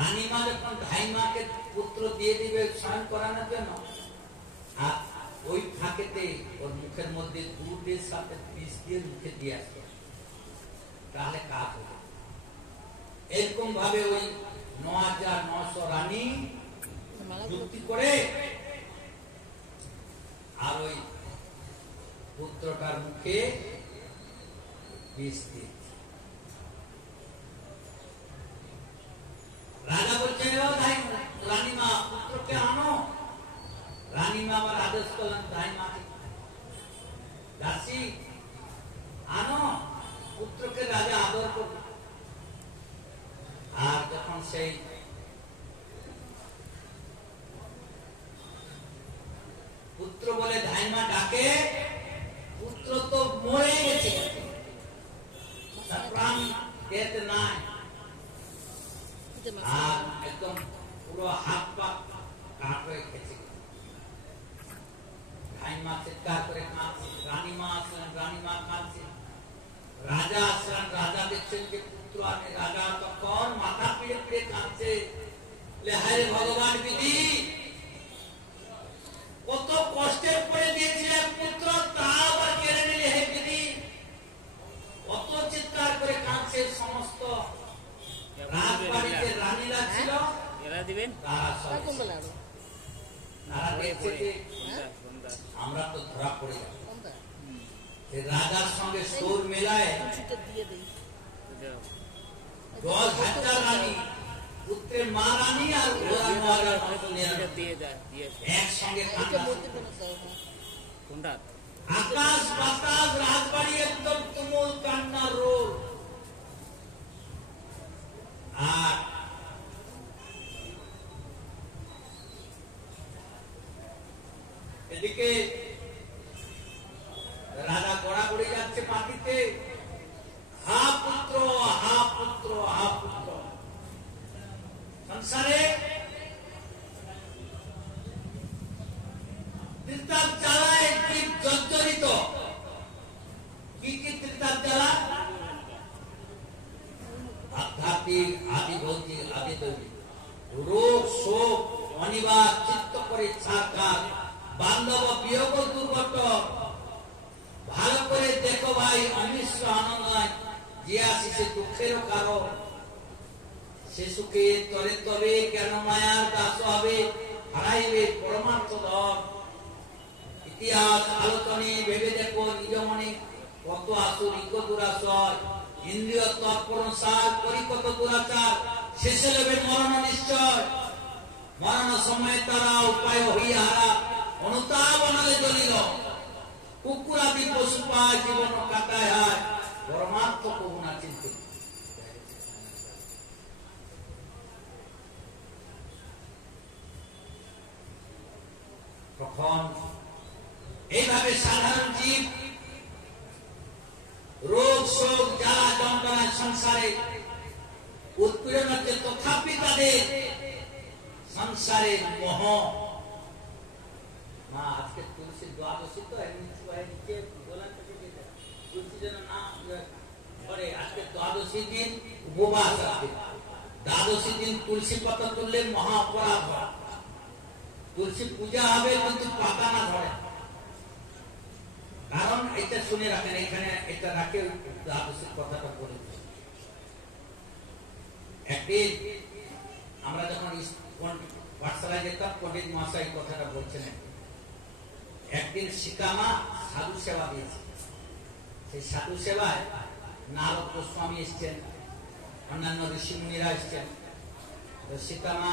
রানীমা যখন ধাইমাকে পুত্র দিয়ে দিবে স্নান করানোর জন্য, আর ওই ফাঁকেতে ওর মুখের মধ্যে দুধের সাথে বিষ দিয়ে মুখে দিয়ে আসবে, তাহলে কাজ হবে। এরকম ভাবে ওই ৯৯০০ রানী যুক্তি করে আর ওই পুত্রটার মুখে বিষ দিয়ে, রাজা বলছে রানীমা পুত্রকে আনো। রানীমা আবার আদেশ করলেন ধাইমাকে, দাসী আনো পুত্রকে, রাজা আদর করবে। আর যখন সেই পুত্র বলে ধাইমা ডাকে, পুত্র তো মরে গেছে, তার প্রাণ পেতে নাই, আর একদম পুরো হাত পা কাট হয়ে গেছে। ধাইমা চিৎকার করে কাঁদছে, রানীমা আসলেন, রানীমা কাঁদছে, রাজা আসলেন, রাজা দেখছেন যে পুত্র আনে, রাজা তখন মাথা পিড়ে পিড়ে কাঁদছে, হায় ভগবান বিধি, কত কষ্টের পরে দিয়েছিলেন পুত্র, তা আবার কেড়ে নিলে হে বিধি। কত চিৎকার করে কাঁদছে। সমস্ত রাজবাড়িতে রানীরা ছিল, এরা দিবেন, তারা দেখছে যে আমরা তো ধরা পড়ে যাব, রাজার সঙ্গে সুর মেলায় ১০,০০০ রানী, পুত্রের মা রানী আর একসঙ্গে আকাশ বাতাস রাজবাড়ি একদম তুমুল কান্নার রোল। আর এদিকে রাজা গড়াগড়ি যাচ্ছে মাটিতে, হা পুত্র, হা পুত্র, হা পুত্র। সংসারে ত্রিতাপ জ্বালায় জীব জর্জরিত। কি কি ত্রিতাপ জ্বালা? আধ্যাত্মিক, আদি ভৌতিক, আদি দৈবিক। রোগ শোক অনিবার চিত্ত করে ছাড়খার, বান্ধব বিয়োগ দুর্ঘট। ভালো করে দেখো ভাই, অমিশ্র আনন্দ নয়, যে আসিছে দুঃখেরও কারণ। সে সুখে তরে তবে কেন মায়ার দাস হবে, হারাইবে পরমার্থ ধন। ইতিহাস আলোচনে ভেবে দেখো নিজ মনে, কত আসুর ইক দুরাশয়। ইন্দ্রিয় তৎপর সার করি কত দুরাচার, শেষে নেবে মরণ নিশ্চয়। মরণ সময় তারা উপায় হইয়া হারা, অনুতাপ অনলে জ্বলিল। কুকুরাদি পশু পায় জীবন কাটায় হায়, পরমার্থ কবু না চিন্তে। তখন এইভাবে সাধারণ জীব রোগ শোক জ্বালা যন্ত্রণার সংসারে উৎপীড়ন হচ্ছে, তথাপি তাদের সংসারে মোহ। মা আজকে তুলসী দ্বাদশী, তো তুলসী যেন না করে, আজকে দ্বাদশী দিন উপবাস আছে। দ্বাদশী দিন তুলসী পাতা তুললে মহা অপরাধ হয়। তুলসী পূজা হবে কিন্তু পাতা না ধরে, কারণ এটা শুনে রাখেন, এখানে এটা রাখে দ্বাদশীর কথাটা বলে। একদিন আমরা যখন পাঠশালায় যেতাম, পণ্ডিত মহাশয় কথাটা বলছেন। একদিন সীতামা সাধু সেবা দিয়েছে, সেই সাধু সেবায় নারদ গোস্বামী এসছেন, অন্যান্য ঋষি মুনিরা এসছেন। তো সীতামা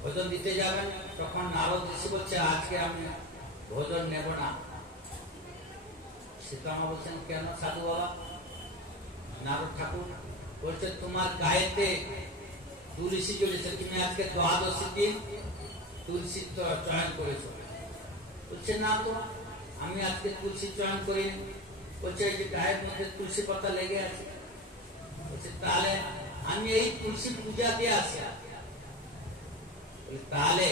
ভোজন দিতে যাবেন, তখন নারদ ঋষি বলছে আজকে আমি ভোজন নেব না। সীতামা বলছেন কেন সাধু বাবা? নারদ ঠাকুর বলছে তোমার গায়েতে তুলসী জ্বলেছে, তুমি আজকে দ্বাদশী দিন তুলসী চয়ন করেছ। বলছে না তো, আমি আজকে তুলসী চয়ন করিনি। বলছে যে গায়ের মধ্যে তুলসী পাতা লেগে আছে। বলছে তাহলে আমি এই তুলসী পূজা দিয়ে আসি। তাহলে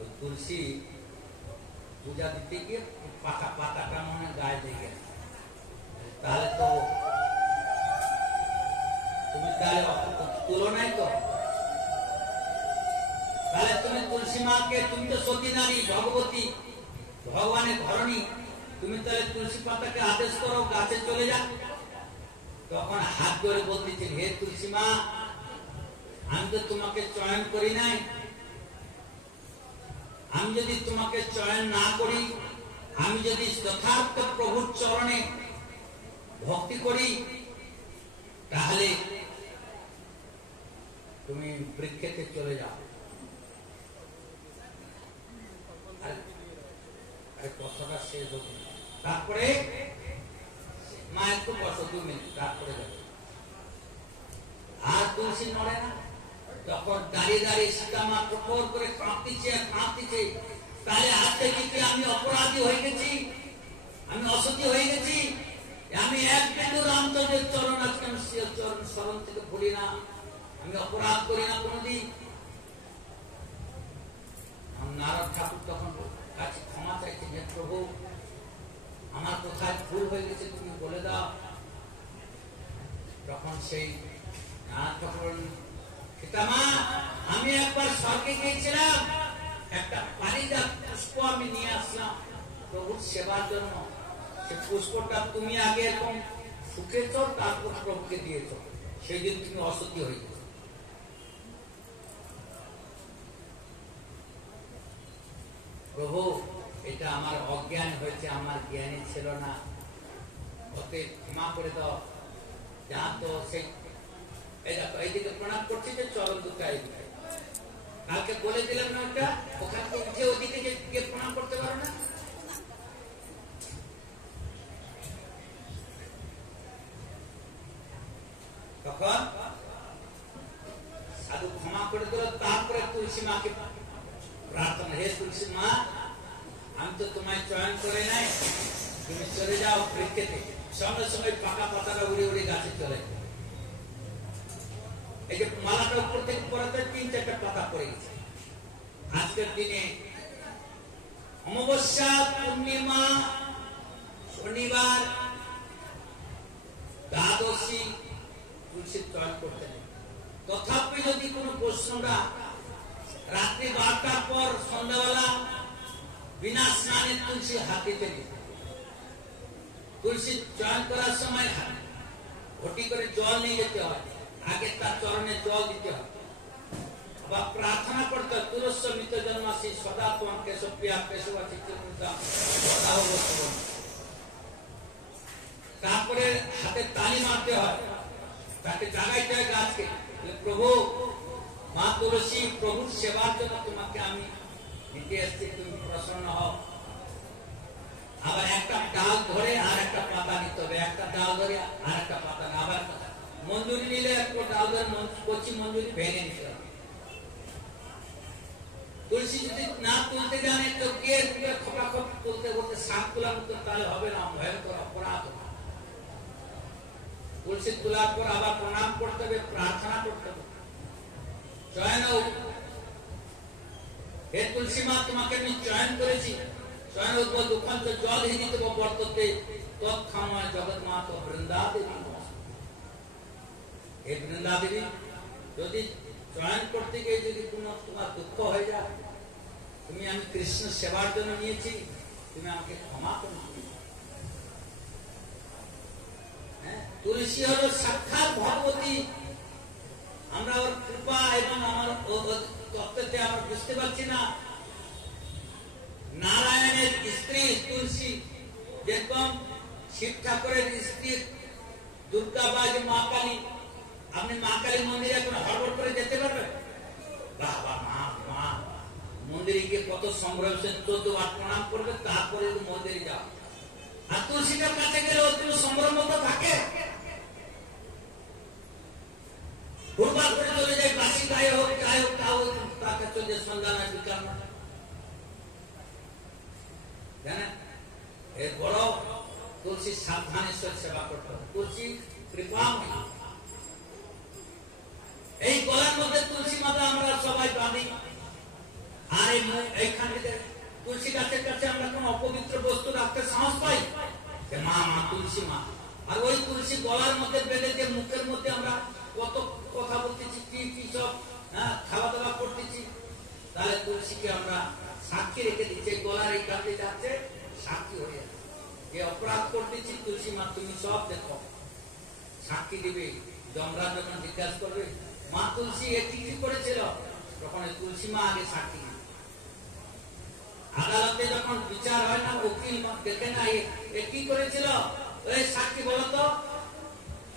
ওই তুলসী পূজা দিতে গিয়ে পাতাটা মনে গায়ে লেগে আছে, তাহলে তো তুমি তাহলে তুলনায় তো তাহলে তুমি তুলসী মাকে, তুমি তো সতী নারী, ভগবতী, ভগবানের ধরণী, তুমি তাহলে তুলসী পাতাকে আদেশ করো গাছে চলে যা। তখন হাত ধরে বলতেছেন, হে তুলসী মা, আমি তো তোমাকে চয়ন করি নাই, আমি যদি তোমাকে চয়ন না করি, আমি যদি যথার্থ প্রভুর চরণে ভক্তি করি, তাহলে তুমি বৃক্ষেতে চলে যাও। কথাটা শেষ হোক, তারপরে মা একটু বসো 2 মিনিট, তারপরে যাবে। আর তুলসী নড়ে না। তখন দাঁড়িয়ে দাঁড়িয়ে সীতা মা কঠোর করে কাঁপতেছে আর কাঁপতেছে, তাহলে আজ থেকে কি আমি অপরাধী হয়ে গেছি, আমি অসতী হয়ে গেছি, আমি এক বিন্দু রামচন্দ্রের চরণ আজকে আমি চরণ স্মরণ থেকে ভুলি না, আমি অপরাধ করি না কোনদিন। নারদ ঠাকুর তখন কাছে ক্ষমা চাইছেন, হে প্রভু, আমার কোথায় ভুল হয়ে গেছে তুমি বলে দাও। তখন সেই নারদ ঠাকুর, সীতামা, আমি একবার স্বর্গে গিয়েছিলাম, একটা পারিজাত পুষ্প আমি নিয়ে আসলাম প্রভুর সেবার জন্য, সে পুষ্পটা তুমি আগে এরকম শুকেছ, তারপর প্রভুকে দিয়েছ, সেই দিন তুমি অসতী হয়ে গেছ। প্রভু, এটা আমার অজ্ঞান হয়েছে, আমার জ্ঞানী ছিল না, ওকে ক্ষমা করে দাও। যা তো সেই এইদিকে প্রণাম করছি যে চরণ দুটা এইদিকে, কালকে বলে দিলাম না ওটা, ওখান থেকে উঠে ওদিকে গিয়ে প্রণাম করতে পারো না। তখন সাধু ক্ষমা করে দিল। তারপরে তুলসী মাকে প্রার্থনা, হে তুলসী মা, আমি তো তোমায় চয়ন করে নাই, তুমি চলে যাও বৃক্ষেতে। সঙ্গে সঙ্গে পাকা পাতাটা উড়ে উড়ে গাছে চলে যায়। এই যে মালাটা উপর থেকে পড়াতে 3-4টা পাতা পড়ে গেছে। আজকের দিনে অমাবস্যা, পূর্ণিমা, শনিবার, দ্বাদশী তুলসীর চয়ন করতে নেই। তথাপি যদি কোন প্রশ্নটা রাত্রি 12টার পর সন্ধ্যাবেলা বিনা স্নানে তুলসী হাতিতে নিতে, তুলসী চয়ন করার সময় ঘটি করে জল নিয়ে যেতে হয়, আগে তার চরণে জল দিতে হয়, বা প্রার্থনা করতে হয়, তুলস্য মৃত জন্মাসী সদা তোমার কেশব প্রিয়া কেশবা চিত্তা। তারপরে হাতে তালি মারতে হয়, তাকে জাগাইতে হয় গাছকে, প্রভু, মা তুলসী, প্রভুর সেবার জন্য তোমাকে আমি নিতে আসছি, তুমি প্রসন্ন হও। আবার একটা ডাল ধরে আর একটা পাতা নিতে হবে, একটা ডাল ধরে আর একটা পাতা, আবার মঞ্জুরি নিলে একটা ডাল ধরে কচি মঞ্জুরি ভেঙে নিতে হবে। তুলসী যদি না তুলতে জানে তো গিয়ে খোপাখপ তুলতে বলতে শাক তোলার মতো, তাহলে হবে না, ভয়ঙ্কর অপরাধ। তুলসী তোলার পর আবার প্রণাম করতে হবে, প্রার্থনা করতে হবে। চয়ন, হে তুলসী মা, তোমাকে আমি চয়ন করেছি, চয়ন দুঃখান্ত জল হিদিত বর্ততে তৎক্ষময় জগৎ মাত বৃন্দা দেবী। হে বৃন্দা দেবী, যদি চয়ন করতে গিয়ে যদি কোনো তোমার দুঃখ হয়ে যায়, তুমি আমি কৃষ্ণ সেবার জন্য নিয়েছি, তুমি আমাকে ক্ষমা করো। তুলসী হলো সাক্ষাৎ ভগবতী। আমরা ওর কৃপা এবং আমার তত্ত্বতে আমরা বুঝতে পারছি না। নারায়ণের স্ত্রী তুলসী, যেরকম শিব ঠাকুরের স্ত্রী দুর্গা বা মা কালী, আপনি মা কালী মন্দিরে এখন হড়বড় করে যেতে পারবেন? বাবা, মা মন্দিরে গিয়ে কত সংগ্রহ, 14 বার প্রণাম করবে, তারপরে মন্দিরে যাও। আর তুলসীটার কাছে গেলে ওর সংগ্রহ মতো থাকে, ভুলভাল করে চলে যায়, বাসি গায়ে হোক গায়ে হোক তাও তাকে চলে সন্ধ্যা না বিকাল না, জানেন? এর বড় তুলসী সাবধানেশ্বর সেবা করতে হবে, তুলসী কৃপাময়ী। এই গলার মধ্যে তুলসী মাতা আমরা সবাই বাঁধি, আর এইখানে তুলসী গাছের কাছে আমরা কোন অপবিত্র বস্তু রাখতে সাহস পাই, মা তুলসী মা। আর ওই তুলসী গলার মধ্যে বেঁধে যে মুখের মধ্যে আমরা কত কথা বলতেছি, কি সব খাওয়া দাওয়া করতেছি, তাহলে তুলসীকে আমরা সাক্ষী রেখে দিচ্ছি। গলার এই কাঁধে যাচ্ছে, সাক্ষী হয়ে যাচ্ছে যে অপরাধ করতেছি, তুলসী মা তুমি সব দেখো, সাক্ষী দিবে। যমরাজ যখন জিজ্ঞাসা করবে মা তুলসী এ কি করেছিল, তখন তুলসী মা আগে সাক্ষী দিবে। আদালতে যখন বিচার হয় না, উকিল দেখে না এ কি করেছিল, ওই সাক্ষী বলতো।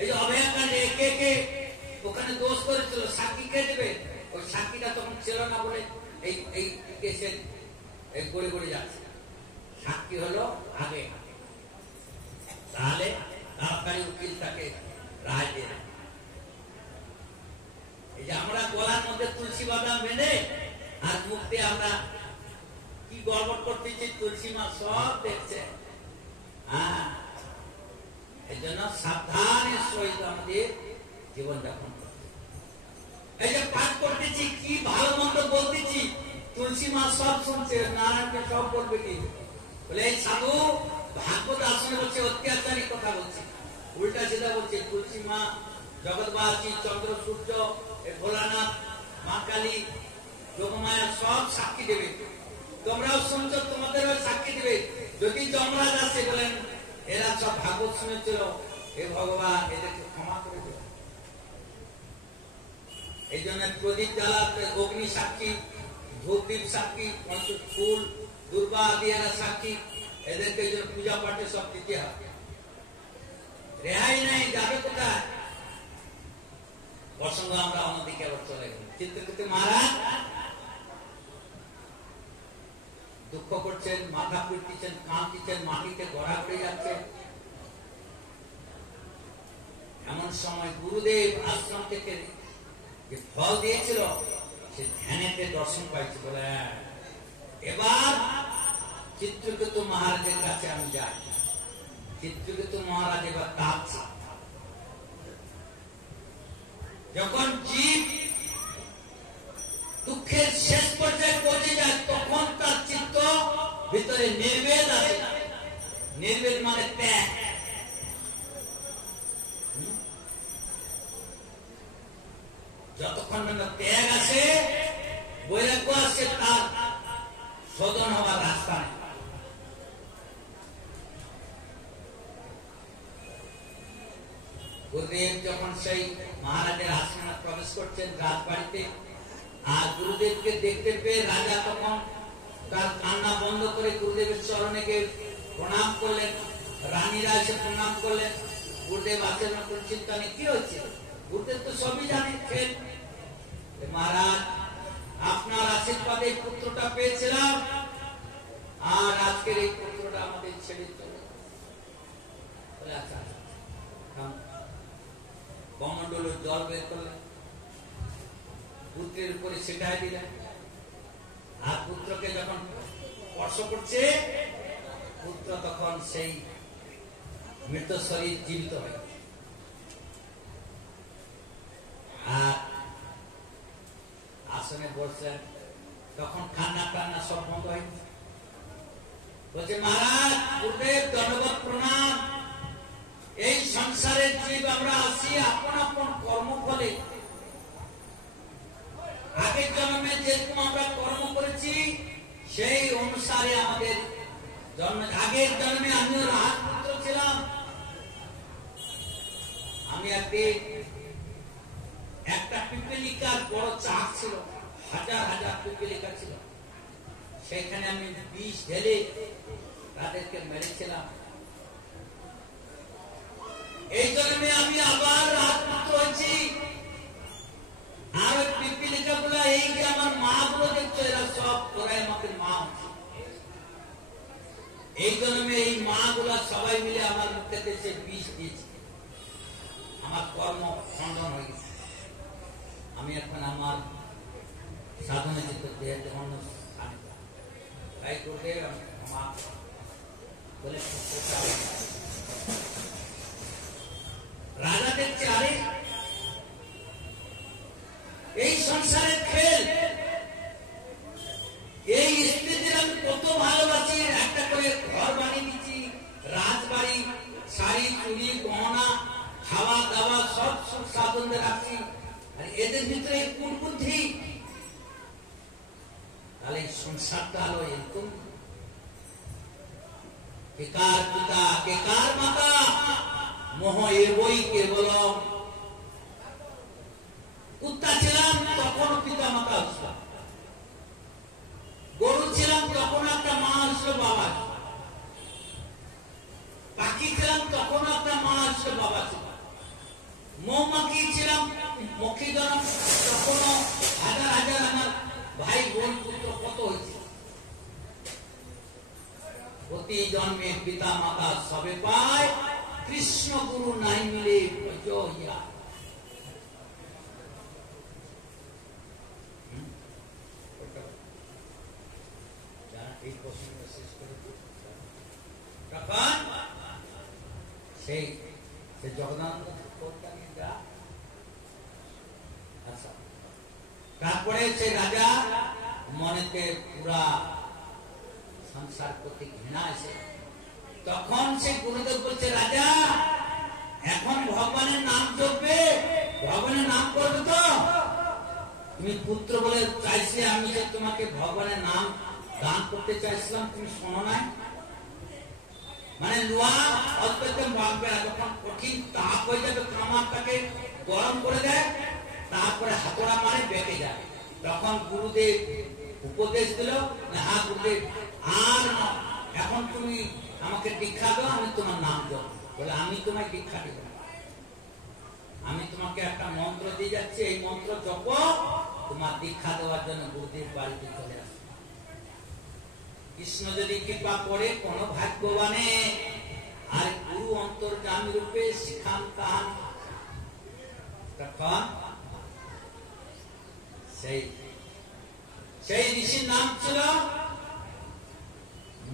এই যে অভয়াকাণ্ডে কে ওখানে দোষ করেছিল, সাক্ষী কে দেবে? ওই সাক্ষীটা তখন ছিল না বলে এই কেসে গড়ে গড়ে যাচ্ছে। সাক্ষী হলো আগে, তাহলে তাড়াতাড়ি উকিল তাকে রায় দিয়ে। এই যে আমরা গলার মধ্যে তুলসী বাদাম বেঁধে আর মুখে আমরা কি গড়বড় করতেছি, তুলসী মা সব দেখছে। এই জন্য সাবধানের সহিত আমাদের জীবনযাপন করতে। এই যে পাঠ করতেছি, কি ভালো মন্দ বলতেছি, তুলসী মা সব শুনছে। নারায়ণকে সব বলবে কি বলে, এই সাধু ভাগবত আসনে বলছে অত্যাচারী কথা বলছে, উল্টা সিধা বলছে। তুলসী মা, জগৎবাসী, চন্দ্র সূর্য, ভোলানাথ, মা কালী, যোগমায়া সব সাক্ষী দেবে। তোমরাও শুনছো, তোমাদেরও সাক্ষী দেবে। যদি যমরাজ আসে বলেন এরা সব ভাগবত শুনেছিল, হে ভগবান এদেরকে ক্ষমা করে দেবে। এই জন্য প্রদীপ জ্বালাতে অগ্নি সাক্ষী, ধূপদীপ সাক্ষী, ফুল দুর্বা আদি এরা সাক্ষী। এদেরকে এই জন্য পূজা পাঠে সব দিতে হবে, রেহাই নাই। যাবে কোথায়? প্রসঙ্গ আমরা অন্যদিকে আবার চলে গেলাম। চিত্রকূট মহারাজ দুঃখ করছেন, মাথা পিটতেছেন, কাঁদতেছেন, মাটিতে গড়া পড়ে যাচ্ছে। এমন সময় গুরুদেব আশ্রম থেকে যে ফল দিয়েছিল, সে ধ্যানেতে দর্শন পাইছে। বলে এবার চিত্রকূট মহারাজের কাছে আমি যাই। চিত্রকূট মহারাজ এবার কাঁদছে। যখন জীব দুঃখের শেষ পর্যায়ে পৌঁছে যায়, তখন তার চিত্ত ভিতরে নির্বেদ আছে। নির্বেদ মানে ত্যাগ। যতক্ষণ ত্যাগ আছে, বৈরাগ্য আছে, তার শোধন হওয়ার রাস্তা নেই। গুরুদেব যখন সেই মহারাজের আশ্রমে প্রবেশ করছেন রাজবাড়িতে, আর গুরুদেবকে দেখতে পেয়ে রাজা তখন তার কান্না বন্ধ করে গুরুদেবের চরণে গিয়ে প্রণাম করলেন। রানীরা এসে প্রণাম করলেন। গুরুদেব আচরণ করে চিন্তা নেই কি হচ্ছে। গুরুদেব তো সবই জানেন। মহারাজ আপনার আশীর্বাদে পুত্রটা পেয়েছিলাম, আর আজকের এই পুত্রটা আমাদের ছেড়ে চলে। আচ্ছা, কমন্ডল জল বের করলেন, পুত্রের উপরে ছিটাই দিলেন। আর পুত্রকে যখন স্পর্শ করছে, পুত্র তখন সেই মৃত শরীর জীবিত হয়। আর আসনে বসলেন, তখন কান্না টান্না সব বন্ধ হয়। বলছে মহারাজ, গুরুদেব দণ্ডবত প্রণাম। এই সংসারের জীব আমরা আসি আপন আপন কর্ম ফলে। আগের জন্মে যেরকম আমরা কর্ম করেছি, সেই অনুসারে আমাদের জন্ম। আগের জন্মে আমিও রাজপুত্র ছিলাম। আমি একদিন একটা পিপীলিকার বড় চাক ছিল, হাজার হাজার পিপীলিকা ছিল, সেখানে আমি বিষ ঢেলে তাদেরকে মেরেছিলাম। এই জন্মে আমি আবার রাজপুত্র হয়েছি। আর পিপীলিকা গুলা, এই যে আমার মা গুলো দেখছো, এরা সব তোরাই আমাকে মা হচ্ছে। এই জন্মে এই মা গুলা সবাই মিলে আমার মুখে দেশে বিষ দিয়েছে। আমার কর্ম খণ্ডন হয়ে গেছে। আমি এখন আমার সাধনা চিত্র দেহেতে অন্য স্থানে তাই করতে আমার বলে রাজা দেখছে, আরে এই সংসারের খেল, এই স্ত্রীদের আমি কত ভালোবাসি, একটা করে ঘর বানিয়ে দিচ্ছি, রাজবাড়ি, শাড়ি চুড়ি গহনা, খাওয়া দাওয়া সব সুস্বাদু সনাতনদের রাখছি, আর এদের ভিতরে কোন বুদ্ধি? তাহলে এই সংসারটা হলো এরকম। কে কার পিতা কে কার মাতা, মোহ এ বই কেবল। কুত্তা ছিলাম তখন পিতা মাতা আসলো, গরু ছিলাম তখন একটা মা আসলো বাবা, পাখি ছিলাম তখন একটা মা আসলো বাবা ছিল, মৌমাছি ছিলাম মক্ষী জনম তখনও হাজার হাজার আমার ভাই বোন পুত্র কত হয়েছে। প্রতি জন্মে পিতা মাতা সবে পায়, কৃষ্ণ গুরু নাই মিলে ইয়া। এই প্রশ্ন শেষ করে তখন সেই জগদানন্দ যা। আচ্ছা, তারপরে সে রাজা মনেতে পুরা সংসার প্রতি ঘৃণা আছে। তখন সে গুরুদেব বলছে, রাজা এখন ভগবানের নাম জপবে, ভগবানের নাম করবে তো? তুমি পুত্র বলে চাইছিলে, আমি যে তোমাকে ভগবানের নাম দান করতে চাইছিলাম, তুমি শোনো নাই। মানে লোহা অল্পতে ভাঙবে না, যখন কঠিন তাপ হয়ে যাবে কামারটাকে গরম করে দেয়, তারপরে হাতড়া মারে বেঁকে যায়। তখন গুরুদেব উপদেশ দিল, হ্যাঁ গুরুদেব আর এখন তুমি আমাকে দীক্ষা দাও, আমি তোমার নাম দেবো। বলে আমি তোমায় দীক্ষা দেব, আমি তোমাকে একটা মন্ত্র দিয়ে যাচ্ছি, এই মন্ত্র জপ, তোমার দীক্ষা দেওয়ার জন্য গুরুদেব বাড়িতে চলে আসে। কৃষ্ণ যদি কৃপা করে কোন ভাগ্যবানে, আর গুরু অন্তর্যামী রূপে শিখান তান, তখন সেই ঋষির নাম ছিল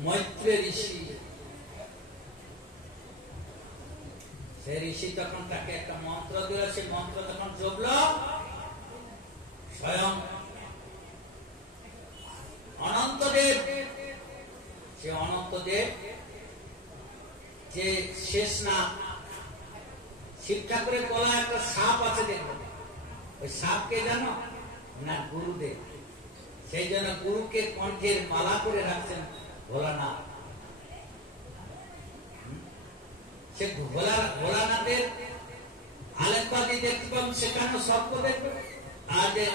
মৈত্রেয় ঋষি। সেই ঋষি তখন তাকে একটা মন্ত্র দিল, সেই মন্ত্র যখন জপল, স্বয়ং অনন্তদেব, সে অনন্তদেব যে শেষ না শিব ঠাকুরের গলায় একটা সাপ আছে দেখবেন, ওই সাপকে জানো না? গুরুদেব। সেই জন্য গুরুকে কণ্ঠের মালা করে রাখছেন ভোলানাথ। সে ভোলানাথের আলেপাদি দেখতে পাবেন, সেখানে সর্প দেখবেন। আর যে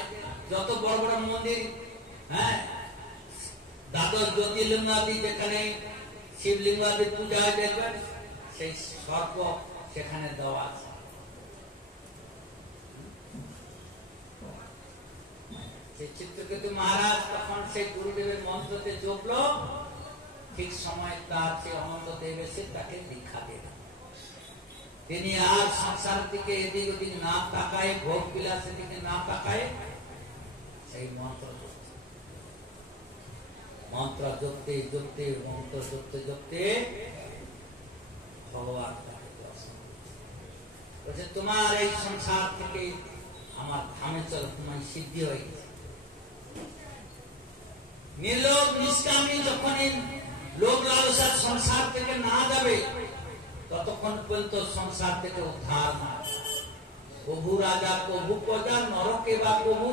যত বড় বড় মন্দির, হ্যাঁ, দ্বাদশ জ্যোতির্লিঙ্গাদি যেখানে শিবলিঙ্গাদি পূজা হয় দেখবেন, সেই সর্প সেখানে দেওয়া আছে। সেই চিত্রকেতু মহারাজ তখন সেই গুরুদেবের মন্ত্রতে জপল, ঠিক সময় তার সেই অনন্তদেব এসে তাকে দীক্ষা দিল। তিনি আর সংসারের দিকে এদিক ওদিক না তাকায়, ভোগ বিলাসের দিকে না তাকায়, সেই মন্ত্র মন্ত্র জপতে জপতে মন্ত্র জপতে জপতে ভগবান তাকে বলছে, তোমার এই সংসার থেকে আমার ধামে চল, তোমার সিদ্ধি হয়ে গেছে। নির্লোভ নিষ্কামী যখন লোভ লালসার সংসার থেকে না যাবে, ততক্ষণ পর্যন্ত সংসার থেকে উদ্ধার নয়। প্রভু রাজা প্রভু প্রজা, নরকে বা প্রভু,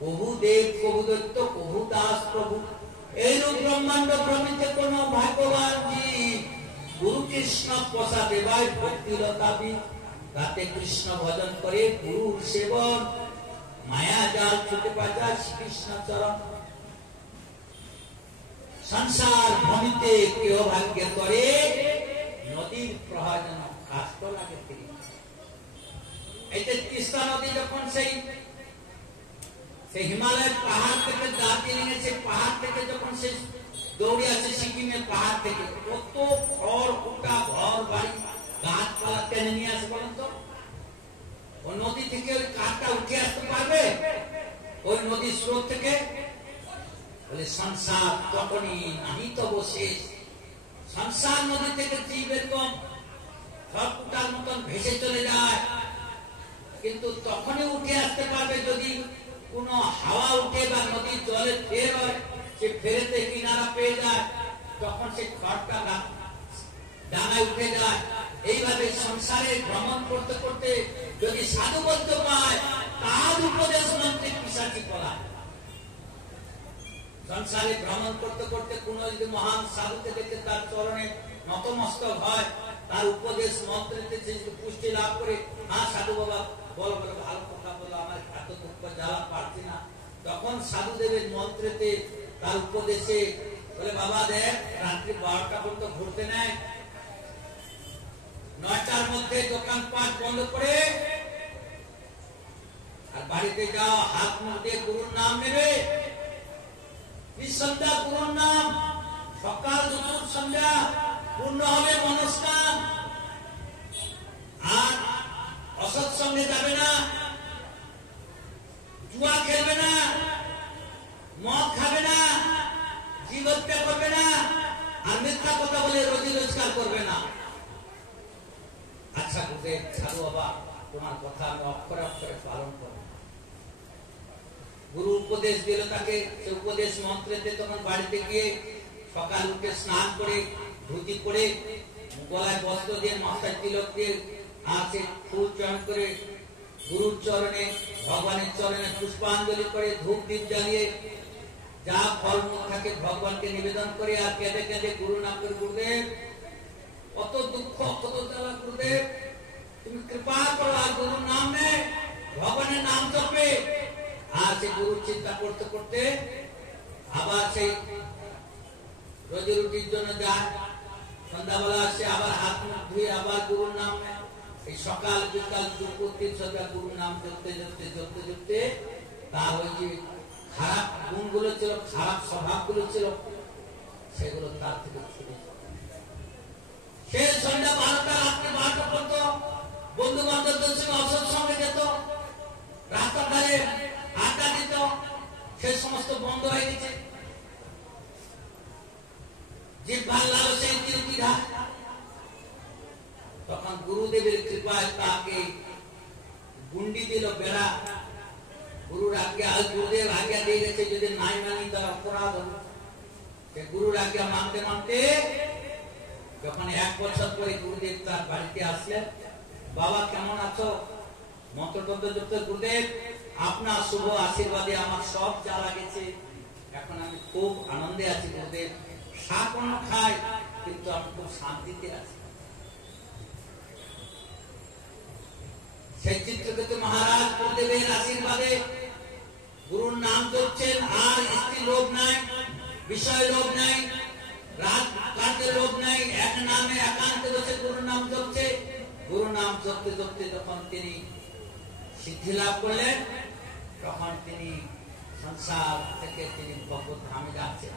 প্রভু দেব প্রভু দৈত্য প্রভু দাস প্রভু, এইরূপ ব্রহ্মাণ্ড ভ্রমিতে কোন ভাগ্যবান জীব গুরু কৃষ্ণ প্রসাদে বাই ভক্তিলতাবি রাতে কৃষ্ণ ভজন করে গুরুর সেবন, মায়া জাল ছুটে বাজায় শ্রীকৃষ্ণ চরণ। সংসার ভ্রমিতে কেহ ভাগ্য করে, নদীর প্রয়োজন কাষ্ট লাগে তিনি। এই যে তিস্তা নদী যখন সেই হিমালয়ের পাহাড় থেকে দার্জিলিং এ, সেই পাহাড় থেকে যখন সে দৌড়ে আসে সিকিমের পাহাড় থেকে, কত খড় কুটা ঘর বাড়ি গাছপালা টেনে নিয়ে আসে বলেন তো? ওই নদী থেকে ওই কাঠটা উঠে আসতে পারবে? ওই নদীর স্রোত থেকে? বলে সংসার তখনই নাহি তো বসে, সংসার নদী থেকে জীব এরকম খড় কুটার মতন ভেসে চলে যায়, কিন্তু তখনই উঠে আসতে পারবে যদি কোন হাওয়া উঠে বা নদীর জলে ফের হয়, সে ফেরেতে কিনারা পেয়ে যায়, তখন সে খড়টা ডাঙায় উঠে যায়। এইভাবে সংসারে ভ্রমণ করতে করতে যদি সাধু বলতে পায় তার উপদেশ মন্ত্রে পিশাচি পলায়। সংসারে ভ্রমণ করতে করতে কোন যদি মহান সাধুকে দেখে তার চরণে নতমস্তক হয়, তার উপদেশ মন্ত্রেতে পুষ্টি লাভ করে, হ্যাঁ সাধু বাবা বলো বলো, ভালো কথা বলো, আমার এত দুঃখ জ্বালা পারছি না, তখন সাধুদেবের মন্ত্রেতে তার উপদেশে বলে, বাবা দেখ রাত্রি 12টা পর্যন্ত ঘুরতে নেয়, 9টার মধ্যে দোকানপাট বন্ধ করে আর বাড়িতে যাও, হাত মুখ দিয়ে গুরুর নাম নেবে, নিঃসন্ধ্যা গুরুর নাম, সকাল দুপুর সন্ধ্যা পূর্ণ হবে মনস্কাম। আর অসৎ সঙ্গে যাবে না, জুয়া খেলবে না, মদ খাবে না, জীবহত্যা করবে না, আর মিথ্যা কথা বলে রোজি রোজগার করবে না। আচ্ছা গুরুদেব, সাধু বাবা তোমার কথা আমি অক্ষরে অক্ষরে পালন করব। গুরু উপদেশ দিল তাকে, সে উপদেশ মন্ত্রেতে তখন বাড়িতে গিয়ে সকাল উঠে স্নান করে, ধুতি পরে, গলায় বস্ত্র দিয়ে, মাথায় তিলক দিয়ে, হাতে ফুল চয়ন করে, গুরুর চরণে, ভগবানের চরণে পুষ্পাঞ্জলি করে, ধূপ দীপ জ্বালিয়ে, যা ফলমূল থাকে ভগবানকে নিবেদন করে, আর কেঁদে কেঁদে গুরু নাম করে, গুরুদেব কত দুঃখ, কত জ্বালা, গুরুদেব তুমি কৃপা করো, আর গুরুর নাম নেয়, ভগবানের নাম জপে। আর সে গুরুর চিন্তা করতে করতে আবার সেই রোজি রুটির জন্য যায়, সন্ধ্যাবেলা আসে, আবার হাত মুখ ধুয়ে আবার গুরুর নাম নেয়। এই সকাল বিকাল দুপুর 3 সন্ধ্যা গুরুর নাম জপতে জপতে জপতে জপতে তার ওই যে খারাপ গুণগুলো ছিল, খারাপ স্বভাবগুলো ছিল, সেগুলো তার থেকে ছুটে যায়। সে সন্ধ্যা 12টা, রাত্রি 12টা পর্যন্ত বন্ধু বান্ধবদের সঙ্গে অসৎ সঙ্গে যেত, রাস্তার ধারে আড্ডা দিত, সে সমস্ত বন্ধ হয়ে গেছে। যে ভাল লাগলো সেই তিলকি ঘাট। তখন গুরুদেবের কৃপায় তাকে গুন্ডি দিল, বেড়া। গুরুর আজ্ঞা, গুরুদেব আজ্ঞা দিয়ে গেছে, যদি নাই মানি তার অপরাধ হবে। সে গুরুর আজ্ঞা মানতে মানতে যখন 1 বছর পরে গুরুদেব তার বাড়িতে আসলেন, বাবা কেমন আছো? মন্ত্রতন্ত্র জপতে, গুরুদেব আপনার শুভ আশীর্বাদে আমার সব জ্বালা গেছে, এখন আমি খুব আনন্দে আছি গুরুদেব, শাক অন্য খাই কিন্তু আমি খুব শান্তিতে আছি। সেই চিত্রকেতু মহারাজ গুরুদেবের আশীর্বাদে গুরুর নাম জপছেন, আর স্ত্রী লোভ নাই, বিষয় লোভ নাই, রাত কাজের লোভ নাই, এক নামে একান্তে বসে গুরুর নাম জপছে। গুরু নাম জপতে জপতে যখন তিনি সিদ্ধি লাভ করলেন, তখন তিনি সংসার থেকে তিনি ভগবত ধামে যাচ্ছেন।